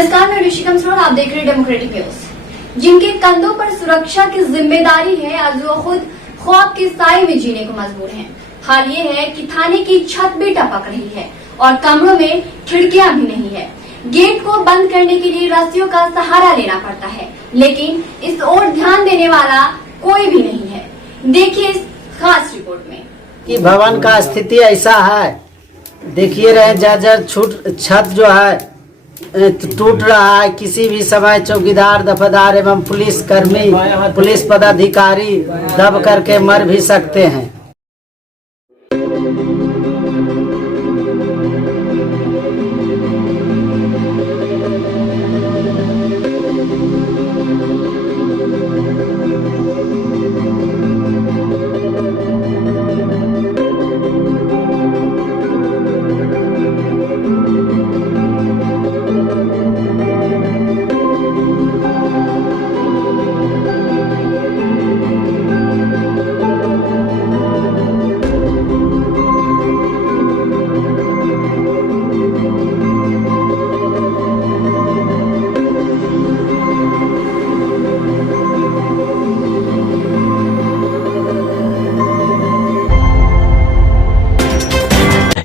नमस्कार, मैं ऋषिकम सरोवर, आप देख रहे हैं डेमोक्रेटिक न्यूज। जिनके कंधों पर सुरक्षा की जिम्मेदारी है, आज वो खुद खौफ के साए में जीने को मजबूर हैं। हाल ये है कि थाने की छत भी टपक रही है और कमरों में खिड़कियां भी नहीं है। गेट को बंद करने के लिए रस्सियों का सहारा लेना पड़ता है, लेकिन इस ओर ध्यान देने वाला कोई भी नहीं है। देखिए इस खास रिपोर्ट में कि भवन का स्थिति ऐसा है, देखिए रहे जर्जर छत जो है टूट रहा है। किसी भी समय चौकीदार, दफादार एवं पुलिस कर्मी, पुलिस पदाधिकारी दब करके मर भी सकते हैं।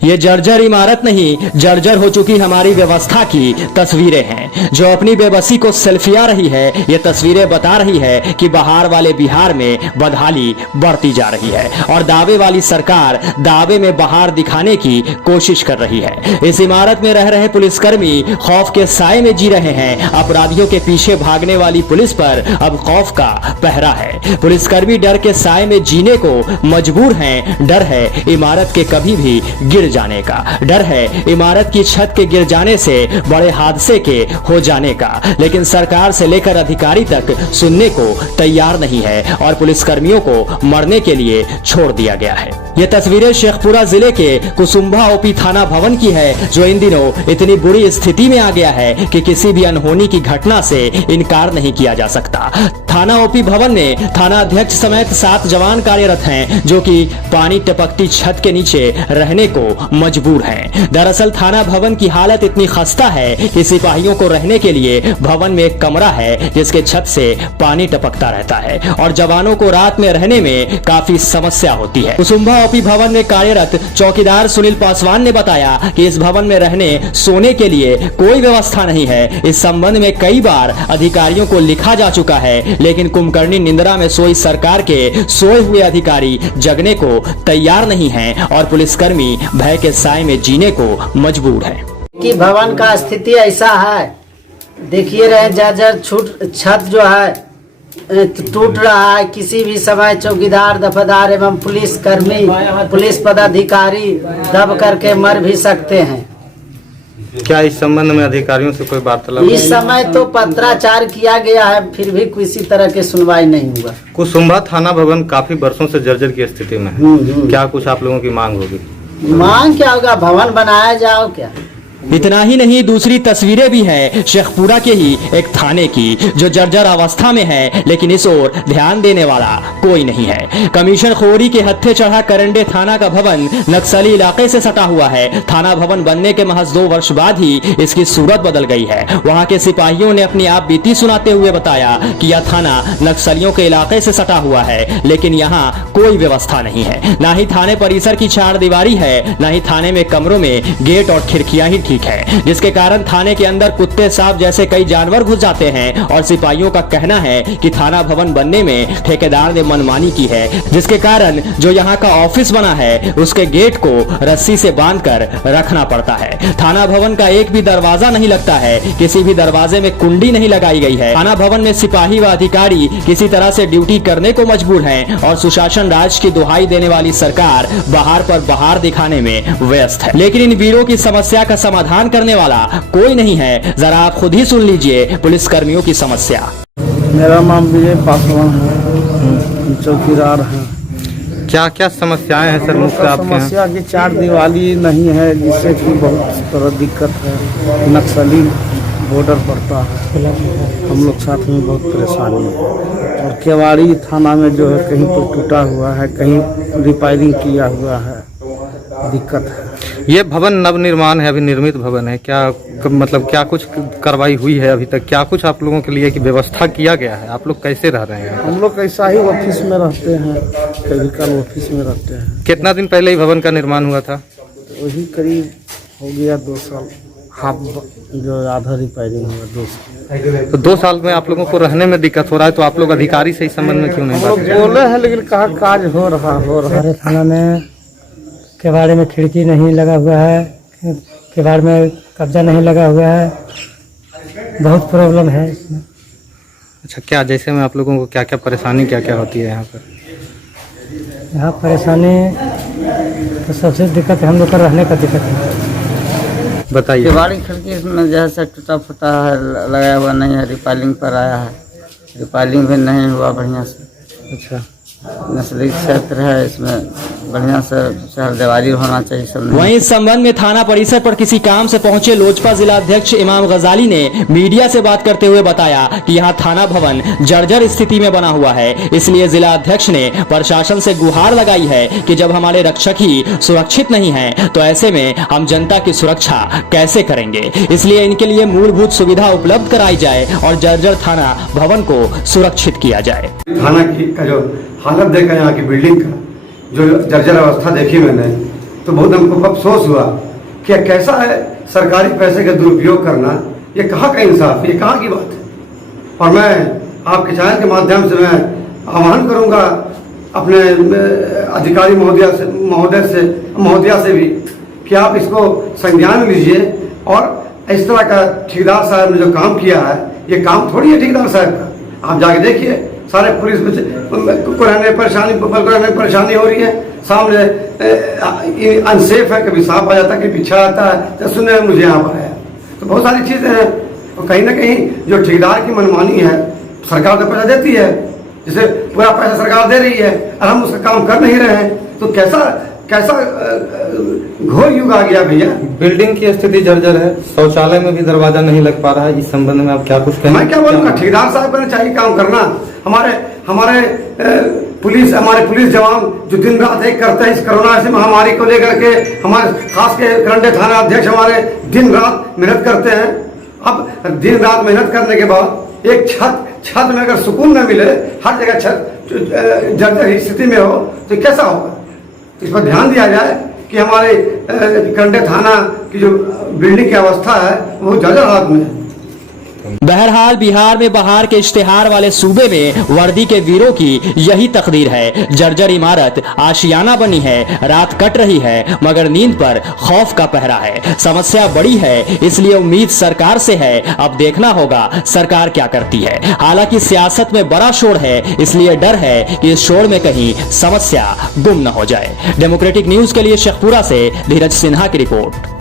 ये जर्जर इमारत नहीं, जर्जर हो चुकी हमारी व्यवस्था की तस्वीरें हैं जो अपनी बेबसी को सेल्फिया रही है। ये तस्वीरें बता रही है कि बहार वाले बिहार में बदहाली बढ़ती जा रही है और दावे वाली सरकार दावे में बहार दिखाने की कोशिश कर रही है। इस इमारत में रह रहे पुलिसकर्मी खौफ के साए में जी रहे हैं। अपराधियों के पीछे भागने वाली पुलिस पर अब खौफ का पहरा है। पुलिसकर्मी डर के साए में जीने को मजबूर हैं। डर है इमारत के कभी भी गिर जाने का, डर है इमारत की छत के गिर जाने से बड़े हादसे के हो जाने का। लेकिन सरकार से लेकर अधिकारी तक सुनने को तैयार नहीं है और पुलिसकर्मियों को मरने के लिए छोड़ दिया गया है। ये तस्वीरें शेखपुरा जिले के कुसुम्भा ओपी थाना भवन की है जो इन दिनों इतनी बुरी स्थिति में आ गया है कि किसी भी अनहोनी की घटना से इनकार नहीं किया जा सकता। थाना ओपी भवन में थाना अध्यक्ष समेत 7 जवान कार्यरत हैं जो कि पानी टपकती छत के नीचे रहने को मजबूर हैं। दरअसल थाना भवन की हालत इतनी खस्ता है कि सिपाहियों को रहने के लिए भवन में एक कमरा है जिसके छत से पानी टपकता रहता है और जवानों को रात में रहने में काफी समस्या होती है। कुसुम्भा ओपी भवन में कार्यरत चौकीदार सुनील पासवान ने बताया कि इस भवन में रहने सोने के लिए कोई व्यवस्था नहीं है। इस संबंध में कई बार अधिकारियों को लिखा जा चुका है, लेकिन कुंभकर्णी निंद्रा में सोई सरकार के सोए हुए अधिकारी जगने को तैयार नहीं हैं और पुलिसकर्मी भय के साए में जीने को मजबूर है। कि भवन का स्थिति ऐसा है, देखिए रहे जर्जर छत जो है टूट रहा है। किसी भी समय चौकीदार, दफादार एवं पुलिस कर्मी, पुलिस पदाधिकारी दब करके मर भी सकते हैं। क्या इस संबंध में अधिकारियों से कोई वार्तालाप? इस समय तो पत्राचार किया गया है, फिर भी किसी तरह की सुनवाई नहीं हुआ। कुसुम्भा थाना भवन काफी वर्षों से जर्जर की स्थिति में है। क्या कुछ आप लोगों की मांग होगी? मांग क्या होगा, भवन बनाया जाओ क्या। इतना ही नहीं, दूसरी तस्वीरें भी हैं शेखपुरा के ही एक थाने की जो जर्जर अवस्था में है, लेकिन इस ओर ध्यान देने वाला कोई नहीं है। कमीशन खोरी के हत्थे चढ़ा करंडे थाना का भवन नक्सली इलाके से सटा हुआ है। थाना भवन बनने के महज 2 वर्ष बाद ही इसकी सूरत बदल गई है। वहां के सिपाहियों ने अपनी आप बीती सुनाते हुए बताया कि यह थाना नक्सलियों के इलाके से सटा हुआ है, लेकिन यहाँ कोई व्यवस्था नहीं है। न ही थाने परिसर की 4 दीवारी है, न ही थाने में कमरों में गेट और खिड़कियां ही है, जिसके कारण थाने के अंदर कुत्ते, सांप जैसे कई जानवर घुस जाते हैं और सिपाहियों का कहना है कि थाना भवन बनने में ठेकेदार ने मनमानी की है, जिसके कारण जो यहाँ का ऑफिस बना है उसके गेट को रस्सी से बांधकर रखना पड़ता है। थाना भवन का एक भी दरवाजा नहीं लगता है, किसी भी दरवाजे में कुंडी नहीं लगाई गई है। थाना भवन में सिपाही व अधिकारी किसी तरह से ड्यूटी करने को मजबूर हैं और सुशासन राज की दुहाई देने वाली सरकार बहार पर बहार दिखाने में व्यस्त है। लेकिन इन वीरों की समस्या का समाधान करने वाला कोई नहीं है। जरा आप खुद ही सुन लीजिए पुलिसकर्मियों की समस्या। मेरा नाम विजय पासवान है, चौकीदार है। क्या क्या समस्याएं हैं सर मुख्य आपके यहाँ? समस्या की 4 दीवारी नहीं है, जिससे कि बहुत तरह दिक्कत है। नक्सली बॉर्डर पड़ता है, हम लोग साथ में बहुत परेशानी है। और केवाड़ी थाना में जो है कहीं पर टूटा हुआ है, कहीं रिपेयरिंग किया हुआ है, दिक्कत है। ये भवन नवनिर्माण है, अभी निर्मित भवन है, क्या मतलब क्या कुछ कार्रवाई हुई है अभी तक? क्या कुछ आप लोगों के लिए की व्यवस्था किया गया है? आप लोग कैसे रह रहे हैं? हम लोग ऐसा ही ऑफिस में रहते हैं, कभी कल ऑफिस में रहते हैं। कितना दिन पहले ही भवन का निर्माण हुआ था? वही करीब हो गया 2 साल, हाफ जो आधा रिपेयरिंग हुआ 2 साल। तो 2 साल में आप लोगों को रहने में दिक्कत हो रहा है, तो आप लोग अधिकारी से इस संबंध में क्यों नहीं हम बात लोग कर रहे? बोले हैं लेकिन कहाँ काज हो रहा। हमारे थाना में केवाड़ में खिड़की नहीं लगा हुआ है, केवाड़ में कब्जा नहीं लगा हुआ है, बहुत प्रॉब्लम है इसमें। अच्छा, क्या जैसे में आप लोगों को क्या क्या परेशानी क्या क्या होती है यहाँ पर? यहाँ परेशानी तो सबसे दिक्कत है, हम लोग का रहने का दिक्कत है। बताइए। केवाड़ी खिड़की इसमें जैसे टूटा फूटा है, लगाया हुआ नहीं है, रिपायलिंग पर आया है, रिपायलिंग भी नहीं हुआ बढ़िया से। अच्छा, नस्ली क्षेत्र है, इसमें बढ़िया से चारदीवारी होना चाहिए सब। वहीं इस संबंध में थाना परिसर पर किसी काम से पहुंचे लोजपा जिला अध्यक्ष इमाम गजाली ने मीडिया से बात करते हुए बताया कि यहां थाना भवन जर्जर स्थिति में बना हुआ है, इसलिए जिला अध्यक्ष ने प्रशासन से गुहार लगाई है कि जब हमारे रक्षक ही सुरक्षित नहीं हैं, तो ऐसे में हम जनता की सुरक्षा कैसे करेंगे। इसलिए इनके लिए मूलभूत सुविधा उपलब्ध कराई जाए और जर्जर थाना भवन को सुरक्षित किया जाए। थाना की का जो हालत देखा, यहाँ की बिल्डिंग का जो जर्जर अवस्था देखी मैंने, तो बहुत हमको अफसोस हुआ कि कैसा है सरकारी पैसे का दुरुपयोग करना। ये कहाँ का इंसाफ, ये कहाँ की बात है। और मैं आपके चैनल के माध्यम से मैं आह्वान करूँगा अपने अधिकारी महोदया से भी कि आप इसको संज्ञान में लीजिए और इस तरह का ठेकेदार साहब ने जो काम किया है, ये काम थोड़ी है ठेकेदार साहब का। आप जाके देखिए, सारे पुलिस को रहने परेशानी हो रही है, सामने अनसेफ है, कभी सांप आ जाता है, कभी पीछा आता है, तो सुनने में मुझे यहाँ पर आया। तो बहुत सारी चीज़ें हैं और कहीं ना कहीं जो ठेकेदार की मनमानी है, सरकार तो पैसा देती है, जैसे पूरा पैसा सरकार दे रही है और हम उसका काम कर नहीं रहे हैं, तो कैसा घोर युग आ गया भैया। बिल्डिंग की स्थिति जर्जर है, शौचालय में भी दरवाजा नहीं लग पा रहा है, इस संबंध में आप क्या कुछ कहें? मैं क्या बोलूँगा, ठेकेदार साहब को चाहिए काम करना। हमारे पुलिस जवान जो दिन रात एक करते हैं इस कोरोना से महामारी को लेकर के, हमारे खास के करंडे थाना अध्यक्ष हमारे दिन रात मेहनत करते हैं। अब दिन रात मेहनत करने के बाद एक छत में अगर सुकून न मिले, हर जगह छत जर्जर स्थिति में हो, तो कैसा होगा। इस पर ध्यान दिया जाए कि हमारे करंडे थाना की जो बिल्डिंग की अवस्था है वो जर्जर हालत में है। बहरहाल बिहार में बहार के इश्तिहार वाले सूबे में वर्दी के वीरों की यही तकदीर है। जर्जर इमारत आशियाना बनी है, रात कट रही है मगर नींद पर खौफ का पहरा है। समस्या बड़ी है, इसलिए उम्मीद सरकार से है, अब देखना होगा सरकार क्या करती है। हालांकि सियासत में बड़ा शोर है, इसलिए डर है कि इस शोर में कहीं समस्या गुम न हो जाए। डेमोक्रेटिक न्यूज के लिए शेखपुरा से धीरज सिन्हा की रिपोर्ट।